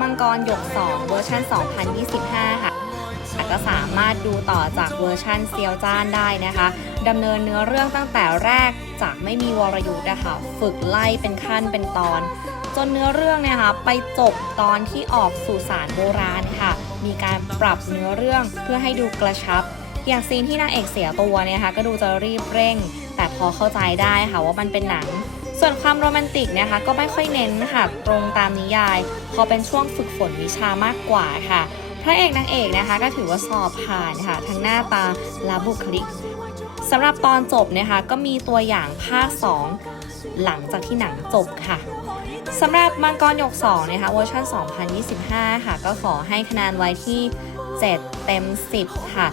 มังกรหยก 2 เวอร์ชัน2025 ค่ะก็สามารถดูต่อจากเวอร์ชันเซียวจ้านได้นะคะดำเนินเนื้อเรื่องตั้งแต่แรกจากไม่มีวรยุทธ์นะคะฝึกไล่เป็นขั้นเป็นตอน จนเนื้อเรื่องเนี่ยค่ะไปจบตอนที่ออกสู่สารโบราณค่ะ มีการปรับเนื้อเรื่องเพื่อให้ดูกระชับ อย่างซีนที่นางเอกเสียตัวเนี่ยค่ะก็ดูจะรีบเร่ง แต่พอเข้าใจได้ค่ะว่ามันเป็นหนัง ส่วนความโรแมนติกนะคะก็ไม่ค่อยเน้นค่ะ ตรงตามนิยาย พอเป็นช่วงฝึกฝนวิชามากกว่าค่ะ พระเอกนางเอกนะคะก็ถือว่าสอบผ่านค่ะ ทั้งหน้าตาและบุคลิกสำหรับตอนจบนะคะก็มีตัวอย่างภาค 2 หลังจากที่หนังจบค่ะสำหรับมังกรหยก2นะคะเวอร์ชัน2025 ค่ะ ก็ขอให้คะแนนไว้ที่ 7 เต็ม 10 ค่ะ